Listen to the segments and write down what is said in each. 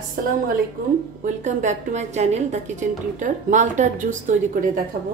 আসসালামু আলাইকুম, welcome back to my channel the kitchen tutor. মালটার জুস তৈরি করে দেখাবো।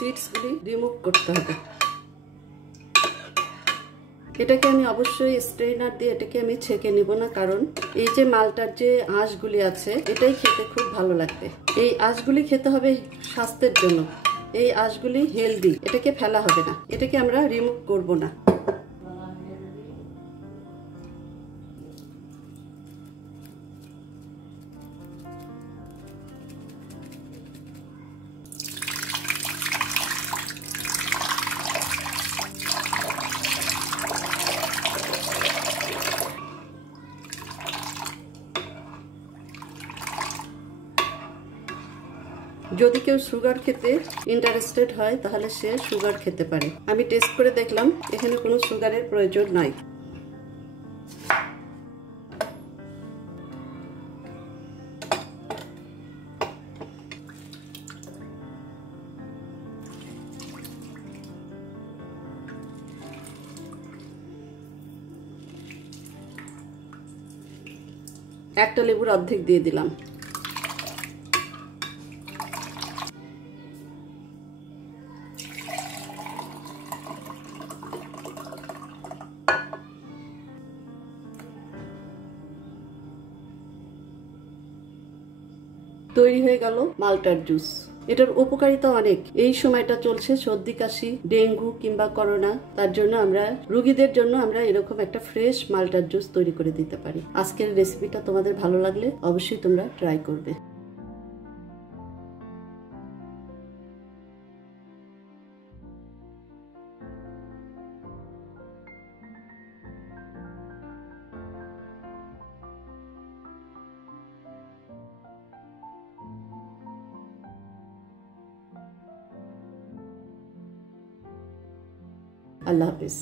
সিডসগুলি রিমুভ করতে হবে। এটাকে আমি অবশ্যই স্ট্রেনার দিয়ে এটাকে আমি ছেঁকে নিব না, কারণ এই যে মালটার যে আঁশগুলি আছে এটাই খেতে খুব ভালো লাগবে। এই আঁশগুলি খেতে হবে স্বাস্থ্যের জন্য, এই আঁশগুলি হেলদি, এটাকে ফেলা হবে না, এটাকে আমরা রিমুভ করব না। যদি কেউ সুগার খেতে ইন্টারেস্টেড হয় তাহলে সে সুগার খেতে পারে। আমি টেস্ট করে দেখলাম, এখানে কোনো সুগারের প্রয়োজন নাই। একটা লেবুর অর্ধেক দিয়ে দিলাম। তৈরি হয়ে গেল মালটার জুস। এটার উপকারিতা অনেক। এই সময়টা চলছে সর্দি কাশি, ডেঙ্গু কিংবা করোনা, তার জন্য আমরা রোগীদের জন্য আমরা এরকম একটা ফ্রেশ মালটার জুস তৈরি করে দিতে পারি। আজকের রেসিপিটা তোমাদের ভালো লাগলে অবশ্যই তোমরা ট্রাই করবে। আল্লাহ হাফিজ।